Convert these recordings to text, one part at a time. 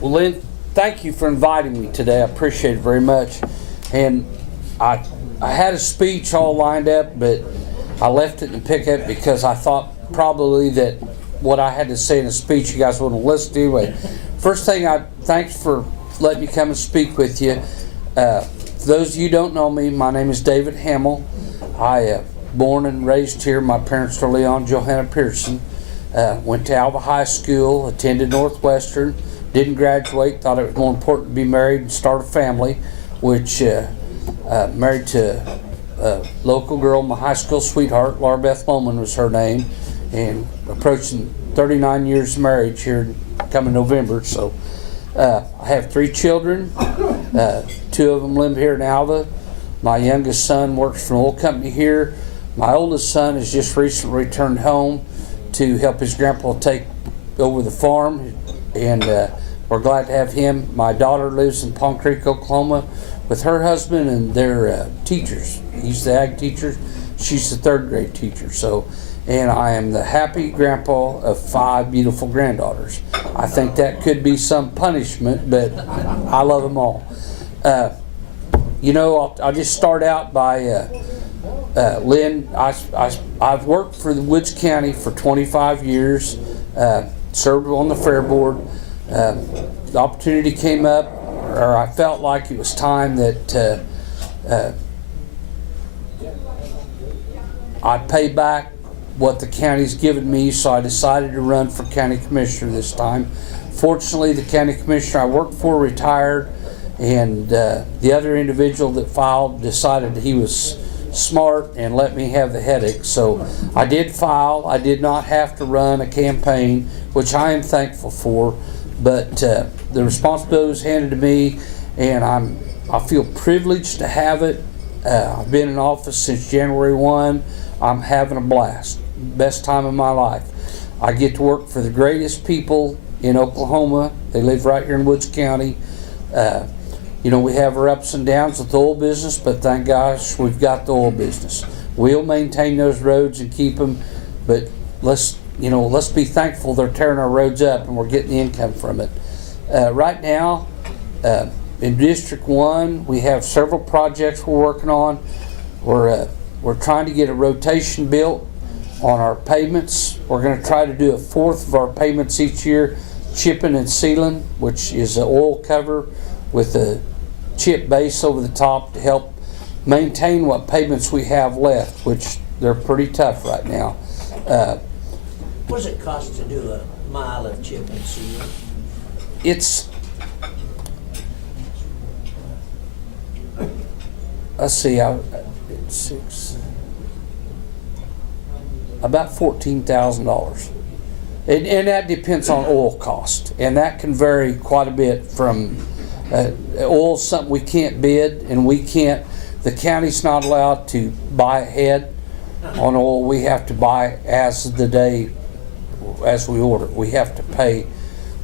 Well, Lynn, thank you for inviting me today. I appreciate it very much. And I had a speech all lined up, but I left it in pickup because I thought probably that what I had to say in a speech you guys wouldn't listen to anyway. First thing, thanks for letting me come and speak with you. For those of you who don't know me, my name is David Hamil. I born and raised here. My parents are Leon and Johanna Pearson. Went to Alva High School, attended Northwestern, didn't graduate, thought it was more important to be married and start a family, which married to a local girl, my high school sweetheart, Laura Beth Loman was her name, and approaching 39 years of marriage here coming November. So I have 3 children. 2 of them live here in Alva. My youngest son works for an oil company here. My oldest son has just recently returned home to help his grandpa take over the farm, and we're glad to have him. My daughter lives in Palm Creek, Oklahoma with her husband, and they're teachers. He's the ag teacher. She's the 3rd grade teacher. So, and I am the happy grandpa of 5 beautiful granddaughters. I think that could be some punishment, but I love them all. I'll just start out by Lynn. I've worked for the Woods County for 25 years, served on the fair board. The opportunity came up, or I felt like it was time that I pay back what the county's given me, so I decided to run for county commissioner this time. Fortunately, the county commissioner I worked for retired, and the other individual that filed decided he was smart and let me have the headache. So I did file. I did not have to run a campaign, which I am thankful for, but the responsibility was handed to me, and I feel privileged to have it. I've been in office since January 1. I'm having a blast. Best time of my life. I get to work for the greatest people in Oklahoma. They live right here in Woods County. We have our ups and downs with the oil business, but thank gosh we've got the oil business. We'll maintain those roads and keep them, but let's be thankful they're tearing our roads up and we're getting the income from it. Right now, in District 1, we have several projects we're working on. We're trying to get a rotation built on our pavements. We're going to try to do 1/4 of our pavements each year, chipping and sealing, which is an oil cover with a chip base over the top to help maintain what pavements we have left, which they're pretty tough right now. What does it cost to do a mile of chip and seal? About $14,000. And that depends on oil cost, and that can vary quite a bit from oil's something we can't bid, and the county's not allowed to buy ahead on oil. We have to buy as we order. We have to pay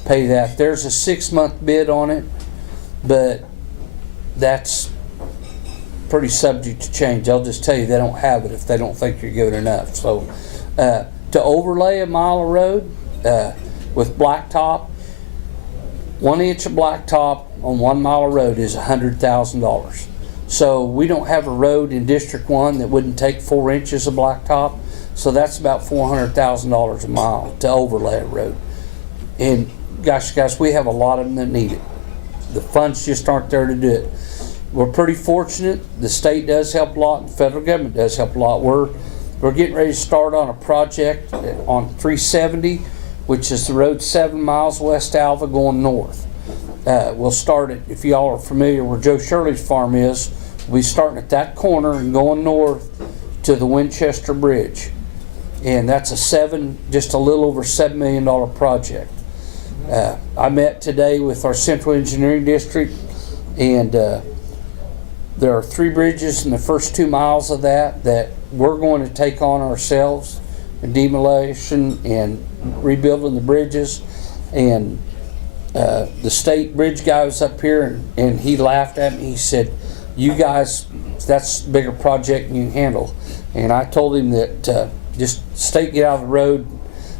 that. There's a 6-month bid on it, but that's pretty subject to change. They'll just tell you they don't have it if they don't think you're good enough. So to overlay a mile of road with blacktop, 1 inch of blacktop on 1 mile of road is $100,000. So we don't have a road in District 1 that wouldn't take 4 inches of blacktop. So that's about $400,000 a mile to overlay a road. And gosh, guys, we have a lot of them that need it. The funds just aren't there to do it. We're pretty fortunate. The state does help a lot, and the federal government does help a lot. We're getting ready to start on a project on 370, which is the road 7 miles west Alva going north. We'll start it, if y'all are familiar where Joe Shirley's farm is, we'll be starting at that corner and going north to the Winchester Bridge. And that's just a little over $7 million project. I met today with our Central Engineering District, and there are 3 bridges in the first 2 miles of that we're going to take on ourselves, and demolition and rebuilding the bridges. And the state bridge guy was up here, and he laughed at me. He said, "You guys, that's a bigger project than you can handle." And I told him that just state get out of the road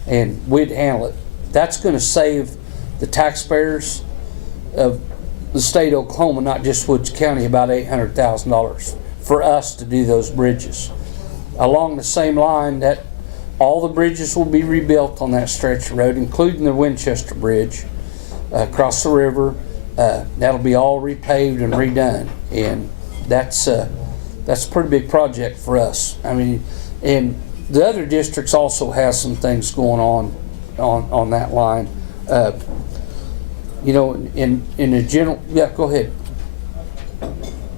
and we'd handle it. That's going to save the taxpayers of the state of Oklahoma, not just Woods County, about $800,000 for us to do those bridges. Along the same line, that all the bridges will be rebuilt on that stretch of road, including the Winchester Bridge across the river. That'll be all repaved and redone, and that's a pretty big project for us. I mean, and the other districts also have some things going on that line. You know, in the general, yeah, go ahead.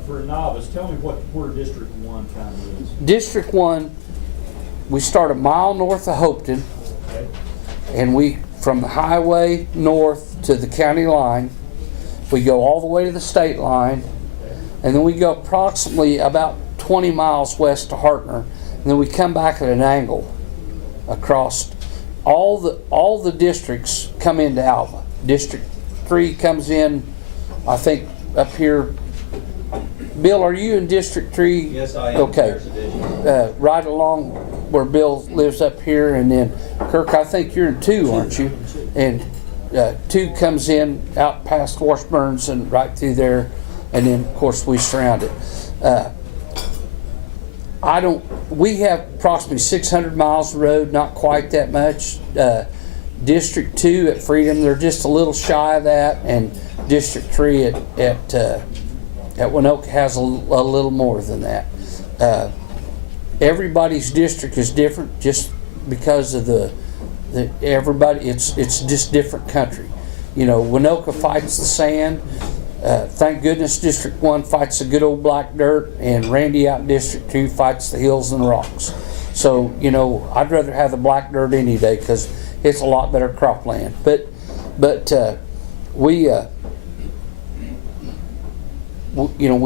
For a novice, tell me where District 1 kind of is. District 1, we start a mile north of Hopeton, Okay. and we, from the highway north to the county line, we go all the way to the state line, and then we go approximately about 20 miles west to Hartner, and then we come back at an angle across. All the districts come into Alva. District 3 comes in, I think, up here. Bill, are you in District 3? Yes, I am. Okay. Right along where Bill lives up here, and then Kirk, I think you're in 2, aren't you? And 2 comes in out past Washburns and right through there, and then of course we surround it. We have approximately 600 miles of road, not quite that much. District 2 at Freedom, they're just a little shy of that, and District 3 at Winoka has a little more than that. Everybody's district is different just because of everybody. It's just different country. You know, Winoka fights the sand. Thank goodness District 1 fights the good old black dirt, and Randy out in District 2 fights the hills and the rocks. So, you know, I'd rather have the black dirt any day because it's a lot better cropland. But we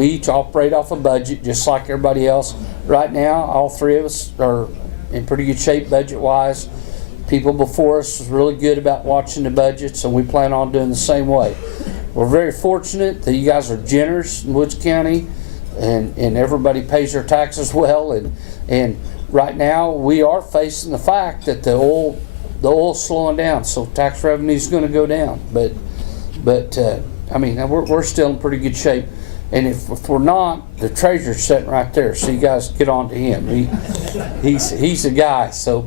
each operate off a budget just like everybody else. Right now, all 3 of us are in pretty good shape budget-wise. People before us was really good about watching the budgets, and we plan on doing the same way. We're very fortunate that you guys are generous in Woods County, and everybody pays their taxes well. And right now, we are facing the fact that the oil's slowing down, so tax revenue is going to go down. But I mean, we're still in pretty good shape. And if we're not, the treasurer's sitting right there, so you guys get on to him. He's the guy. So,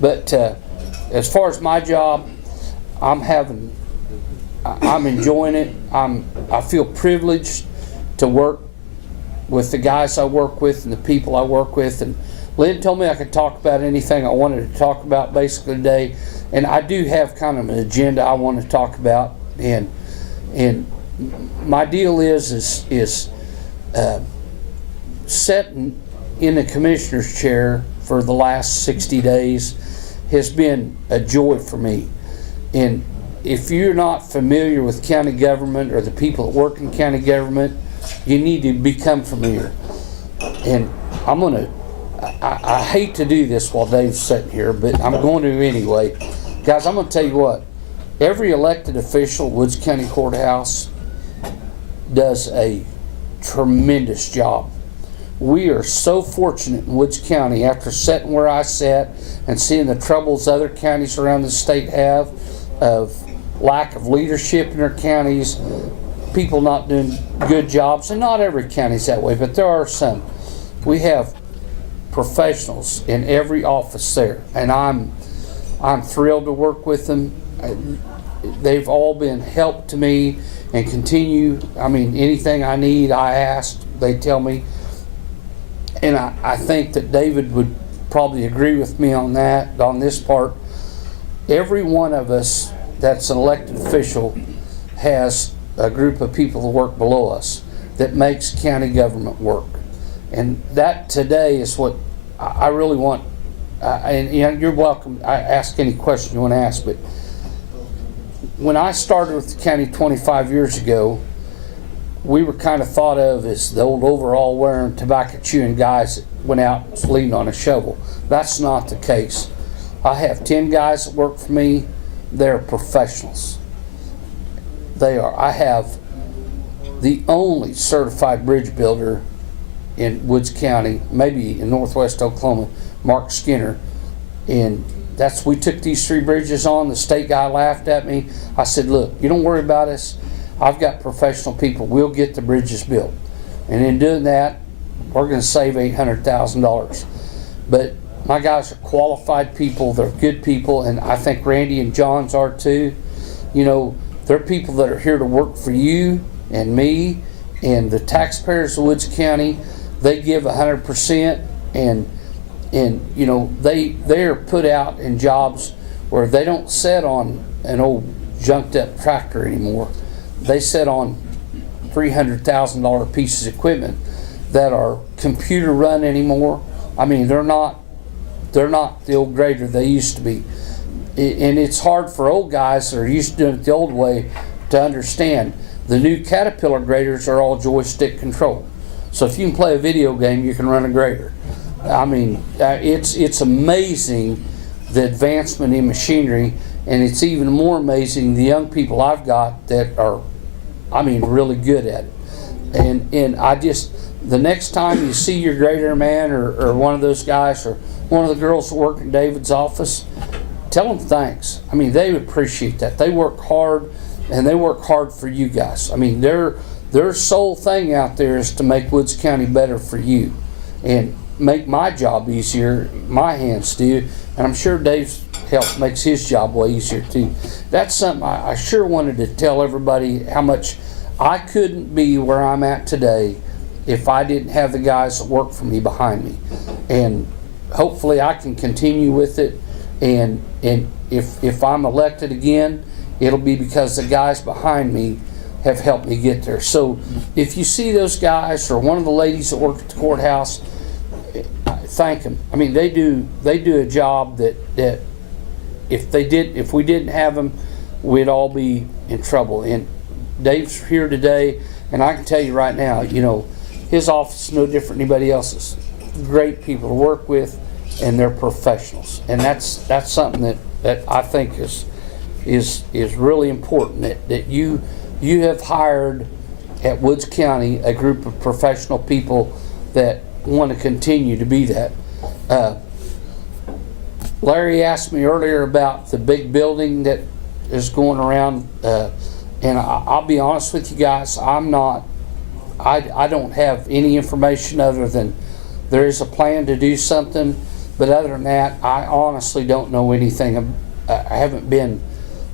but as far as my job, I'm enjoying it. I feel privileged to work with the guys I work with and the people I work with. And Lynn told me I could talk about anything I wanted to talk about basically today. And I do have kind of an agenda I want to talk about. And my deal is sitting in the commissioner's chair for the last 60 days has been a joy for me. And if you're not familiar with county government or the people that work in county government, you need to become familiar. And I hate to do this while Dave's sitting here, but I'm going to anyway. Guys, I'm going to tell you what, every elected official at Woods County Courthouse does a tremendous job. We are so fortunate in Woods County, after sitting where I sat and seeing the troubles other counties around the state have of lack of leadership in their counties, people not doing good jobs, and not every county's that way, but there are some. We have professionals in every office there, and I'm thrilled to work with them. They've all been help to me and continue. I mean, anything I need, I ask, they tell me. And I think that David would probably agree with me on that, on this part. Every one of us that's an elected official has a group of people that work below us that makes county government work. And that today is what I really want. And you're welcome. I ask any question you want to ask, but when I started with the county 25 years ago, we were kind of thought of as the old overall wearing, tobacco chewing guys that went out leaning on a shovel. That's not the case. I have 10 guys that work for me. They're professionals. They are. I have the only certified bridge builder in Woods County, maybe in northwest Oklahoma, Mark Skinner. And we took these 3 bridges on. The state guy laughed at me. I said, look, you don't worry about us. I've got professional people. We'll get the bridges built. And in doing that, we're going to save $800,000. But my guys are qualified people. They're good people. And I think Randy and John's are too. You know, they're people that are here to work for you and me and the taxpayers of Woods County. They give 100%, and you know, they are put out in jobs where they don't sit on an old junked up tractor anymore. They sit on $300,000 pieces of equipment that are computer run anymore. I mean, they're not the old grader they used to be. And it's hard for old guys that are used to doing it the old way to understand. The new Caterpillar graders are all joystick controlled. So if you can play a video game, you can run a grader. I mean, it's amazing the advancement in machinery, and it's even more amazing the young people I've got that are, I mean, really good at it. And I just, the next time you see your grader man or one of those guys or one of the girls that work in David's office, tell them thanks. I mean, they appreciate that. They work hard, and they work hard for you guys. I mean, their sole thing out there is to make Woods County better for you and make my job easier. My hands do, and I'm sure Dave's help makes his job way easier too. That's something I sure wanted to tell everybody, how much I couldn't be where I'm at today if I didn't have the guys that work for me behind me. And hopefully I can continue with it. And if I'm elected again, it'll be because the guys behind me have helped me get there. So if you see those guys or one of the ladies that work at the courthouse, thank them. I mean, they do a job that if we didn't have them, we'd all be in trouble. And Dave's here today, and I can tell you right now, you know, his office is no different than anybody else's. Great people to work with, and they're professionals. And that's something that I think is really important, that you have hired at Woods County a group of professional people that want to continue to be that. Larry asked me earlier about the big building that is going around, and I'll be honest with you guys, I don't have any information other than there is a plan to do something, but other than that, I honestly don't know anything. I haven't been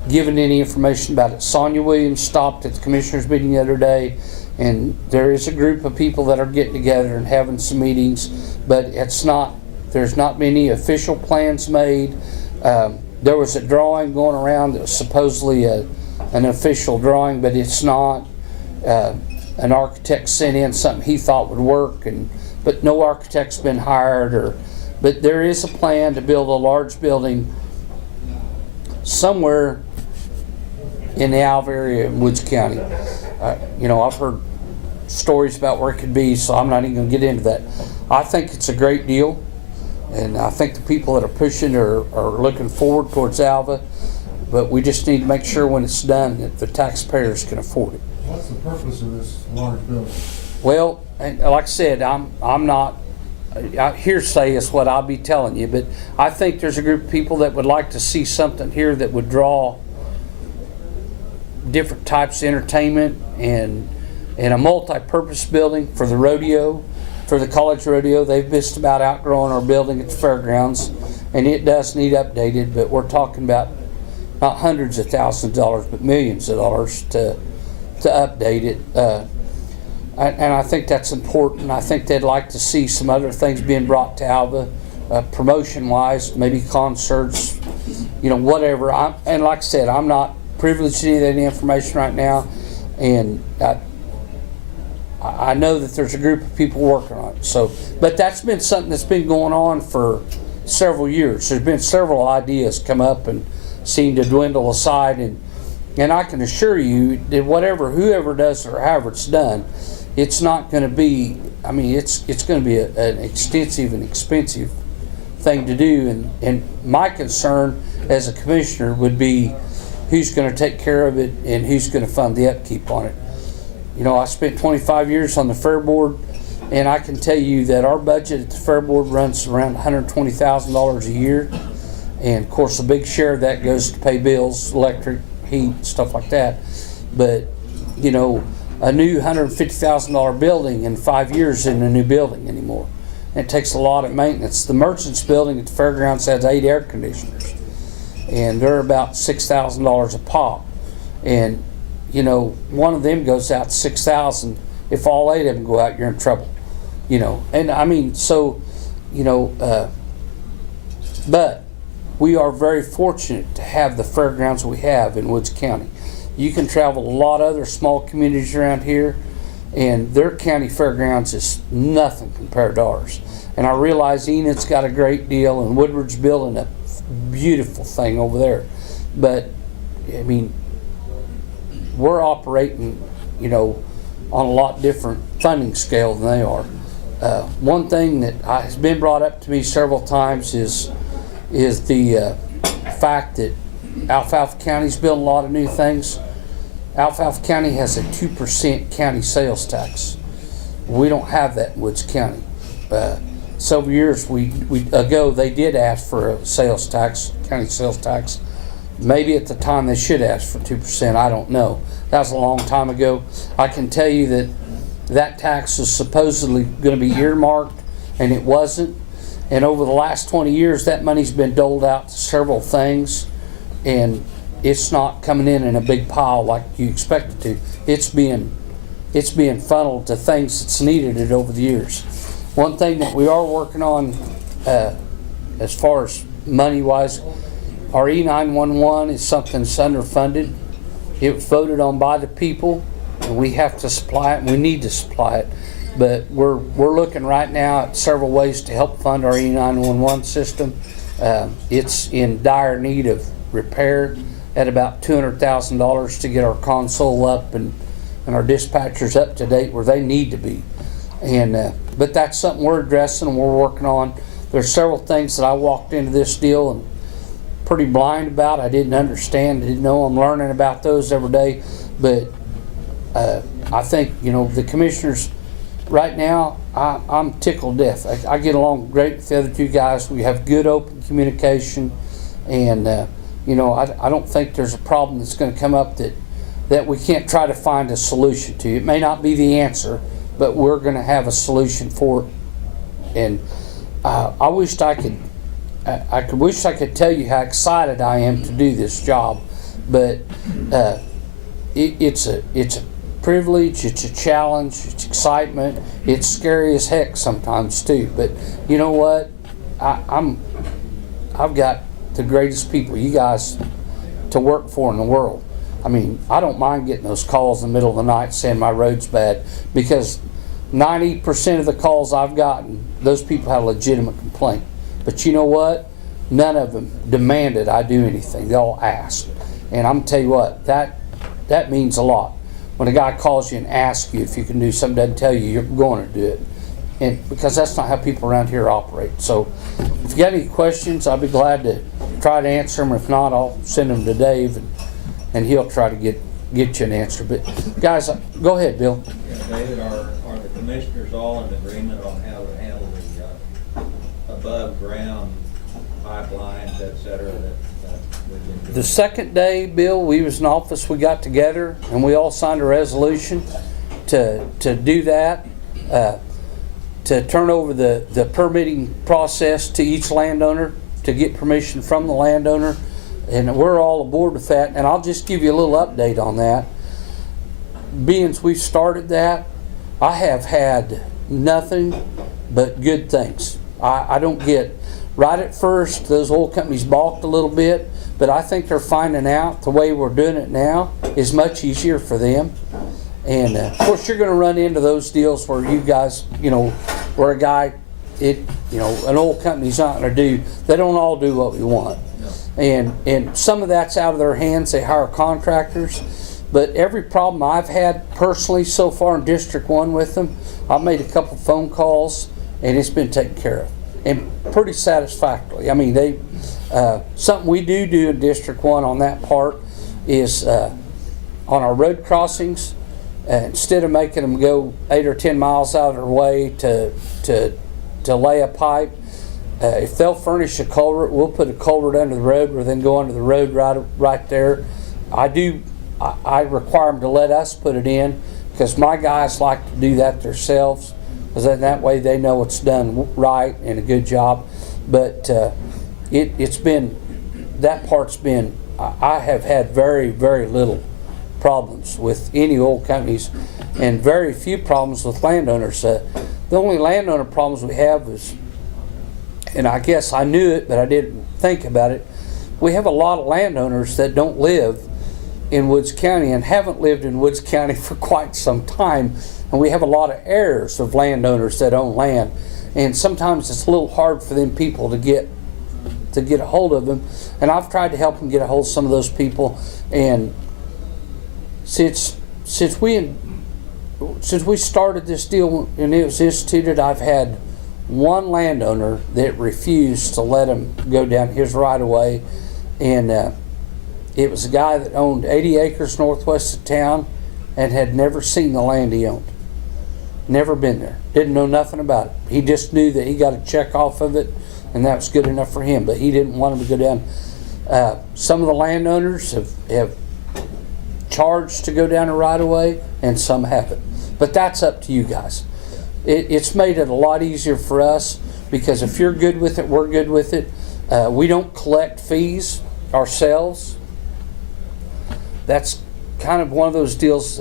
given any information about it. Sonia Williams stopped at the commissioners meeting the other day, and there is a group of people that are getting together and having some meetings, but there's not many official plans made. There was a drawing going around that was supposedly an official drawing, but it's not. An architect sent in something he thought would work, but no architect's been hired. But there is a plan to build a large building somewhere in the Alva area in Woods County. You know, I've heard stories about where it could be, so I'm not even going to get into that. I think it's a great deal, and I think the people that are pushing are looking forward towards Alva, but we just need to make sure when it's done that the taxpayers can afford it. What's the purpose of this large building? Well, and like I said, I'm not, hearsay is what I'll be telling you, but I think there's a group of people that would like to see something here that would draw different types of entertainment and a multi-purpose building for the rodeo, for the college rodeo. They've just about outgrown our building at the fairgrounds, and it does need updated, but we're talking about not hundreds of thousands of dollars, but millions of dollars to update it. And I think that's important. I think they'd like to see some other things being brought to Alva, promotion-wise, maybe concerts, you know, whatever. And like I said, I'm not privileged to any of that information right now, and I know that there's a group of people working on it. So, but that's been something that's been going on for several years. There's been several ideas come up and seem to dwindle aside, and I can assure you that whoever does it or however it's done, it's not going to be, I mean, it's going to be an extensive and expensive thing to do. And my concern as a commissioner would be who's going to take care of it and who's going to fund the upkeep on it. You know, I spent 25 years on the fair board, and I can tell you that our budget at the fair board runs around $120,000 a year. And of course, a big share of that goes to pay bills, electric, heat, stuff like that. But you know, a new $150,000 building in 5 years in a new building anymore. And it takes a lot of maintenance. The Merchants building at the fairgrounds has 8 air conditioners, and they're about $6,000 a pop. And you know, one of them goes out $6,000. If all 8 of them go out, you're in trouble. You know, and I mean, so, you know, but we are very fortunate to have the fairgrounds we have in Woods County. You can travel a lot of other small communities around here, and their county fairgrounds is nothing compared to ours. And I realize Enid's got a great deal, and Woodward's building a beautiful thing over there. But, I mean, we're operating, you know, on a lot different funding scale than they are. One thing that has been brought up to me several times is the fact that Alfalfa County's building a lot of new things. Alfalfa County has a 2% county sales tax. We don't have that in Woods County. Several years ago, they did ask for a sales tax, county sales tax. Maybe at the time they should ask for 2%. I don't know. That was a long time ago. I can tell you that that tax was supposedly going to be earmarked, and it wasn't. And over the last 20 years, that money's been doled out to several things, and it's not coming in a big pile like you expect it to. It's being funneled to things that's needed it over the years. One thing that we are working on, as far as money-wise, our E911 is something that's underfunded. It was voted on by the people, and we have to supply it, and we need to supply it. But we're looking right now at several ways to help fund our E911 system. It's in dire need of repair at about $200,000 to get our console up and our dispatchers up to date where they need to be. And but that's something we're addressing and we're working on. There's several things that I walked into this deal and pretty blind about. I didn't understand, didn't know. I'm learning about those every day. But I think, you know, the commissioners right now, I'm tickled to death. I get along great with the other two guys. We have good open communication, and you know, I don't think there's a problem that's going to come up that we can't try to find a solution to. It may not be the answer, but we're going to have a solution for it. And I wish I could tell you how excited I am to do this job, but it's a privilege, it's a challenge, it's excitement, it's scary as heck sometimes too. But you know what? I've got the greatest people, you guys, to work for in the world. I mean, I don't mind getting those calls in the middle of the night saying my road's bad, because 90% of the calls I've gotten, those people had a legitimate complaint. But you know what? None of them demanded I do anything. They all asked. And I'm going to tell you what, that means a lot. When a guy calls you and asks you if you can do something, doesn't tell you you're going to do it. And because that's not how people around here operate. So if you got any questions, I'll be glad to try to answer them. If not, I'll send them to Dave, and he'll try to get you an answer. But guys, go ahead, Bill. Yeah, David, are the commissioners all in agreement on how to handle the above ground pipelines, et cetera, that we've been doing? The second day, Bill, we was in office, we got together and we all signed a resolution to do that, to turn over the permitting process to each landowner, to get permission from the landowner, and we're all aboard with that. And I'll just give you a little update on that. Being as we've started that, I have had nothing but good things. I don't get, right at first, those oil companies balked a little bit, but I think they're finding out the way we're doing it now is much easier for them. And of course, you're going to run into those deals where you guys, you know, where a guy, an oil company's not going to do, they don't all do what we want. And some of that's out of their hands. They hire contractors. But every problem I've had personally so far in District 1 with them, I've made a couple phone calls and it's been taken care of. And pretty satisfactorily. I mean, something we do in District 1 on that part is on our road crossings, instead of making them go 8 or 10 miles out of their way to lay a pipe, if they'll furnish a culvert, we'll put a culvert under the road, or then go under the road right there. I I require them to let us put it in, because my guys like to do that themselves, because that way they know it's done right and a good job. But it's been, that part's been, I have had very, very little problems with any oil companies, and very few problems with landowners. The only landowner problems we have is, and I guess I knew it, but I didn't think about it, we have a lot of landowners that don't live in Woods County and haven't lived in Woods County for quite some time, and we have a lot of heirs of landowners that own land, and sometimes it's a little hard for them people to get a hold of them, and I've tried to help them get a hold of some of those people. And since we started this deal and it was instituted, I've had one landowner that refused to let him go down his right of way, and it was a guy that owned 80 acres northwest of town and had never seen the land he owned. Never been there. Didn't know nothing about it. He just knew that he got a check off of it, and that was good enough for him, but he didn't want him to go down. Some of the landowners have charged to go down a right of way, and some haven't. But that's up to you guys. It's made it a lot easier for us, because if you're good with it, we're good with it. We don't collect fees ourselves. That's kind of one of those deals.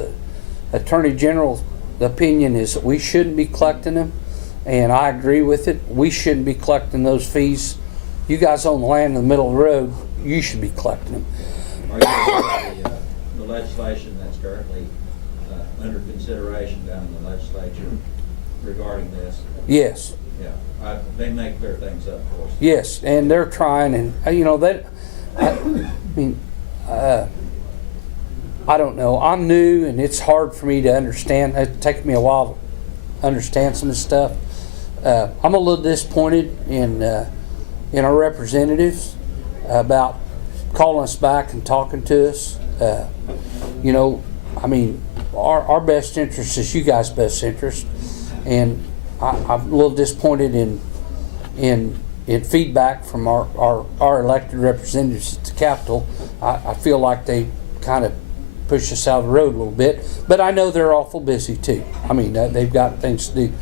Attorney General's opinion is that we shouldn't be collecting them, and I agree with it. We shouldn't be collecting those fees. You guys own the land in the middle of the road, you should be collecting them. Are you aware of the legislation that's currently under consideration down in the legislature regarding this? Yes. Yeah, they make clear things up for us. Yes, and they're trying, and I don't know. I'm new, and it's hard for me to understand. It's taken me a while to understand some of this stuff. I'm a little disappointed in our representatives about calling us back and talking to us. Our best interest is you guys' best interest, and I'm a little disappointed in feedback from our elected representatives at the Capitol. I feel like they kind of push us out of the road a little bit, but I know they're awful busy too. They've got things to do.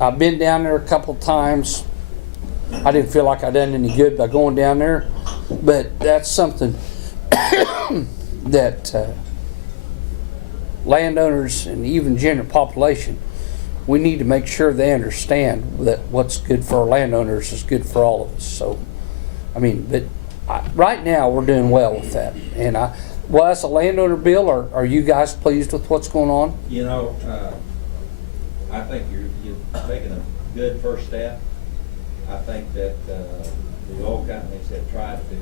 I've been down there a couple times. I didn't feel like I done any good by going down there, but that's something that landowners and even general population, we need to make sure they understand that what's good for our landowners is good for all of us. So, right now we're doing well with that. And as a landowner, Bill, are you guys pleased with what's going on? I think you're taking a good first step. I think that the oil companies have tried to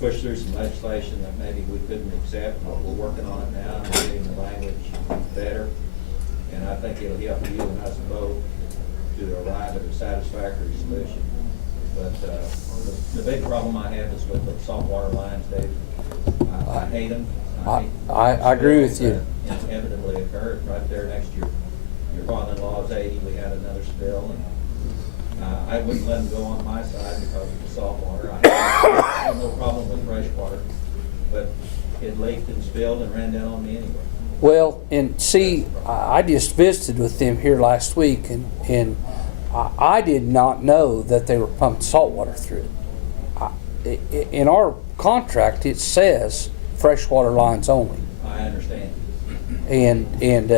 push through some legislation that maybe we couldn't accept, but we're working on it now and getting the language better. And I think it'll help you and us both to arrive at a satisfactory solution. But the big problem I have is with the saltwater lines, Dave. I hate them. I agree with you. Inevitably occurred right there next to your father-in-law's 80. We had another spill, and I wouldn't let them go on my side because of the salt water. I have no problem with fresh water, but it leaked and spilled and ran down on me anyway. Well, and see, I just visited with them here last week, and I did not know that they were pumping salt water through it. In our contract, it says freshwater lines only. I understand. And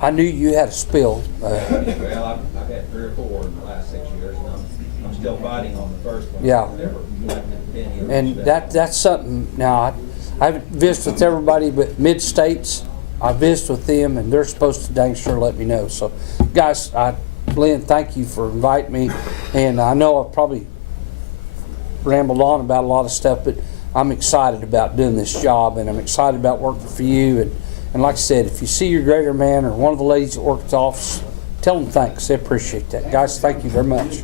I knew you had a spill. Well, I've had 3 or 4 in the last 6 years, and I'm still fighting on the first one. Yeah. Never collected a penny of And it. that's something. Now, I haven't visited with everybody, but mid-states, I visit with them, and they're supposed to dang sure let me know. So, guys, Lynn, thank you for inviting me. And I know I've probably rambled on about a lot of stuff, but I'm excited about doing this job, and I'm excited about working for you. And like I said, if you see your greater man or one of the ladies that work at the office, tell them thanks. They appreciate that. Guys, thank you very much.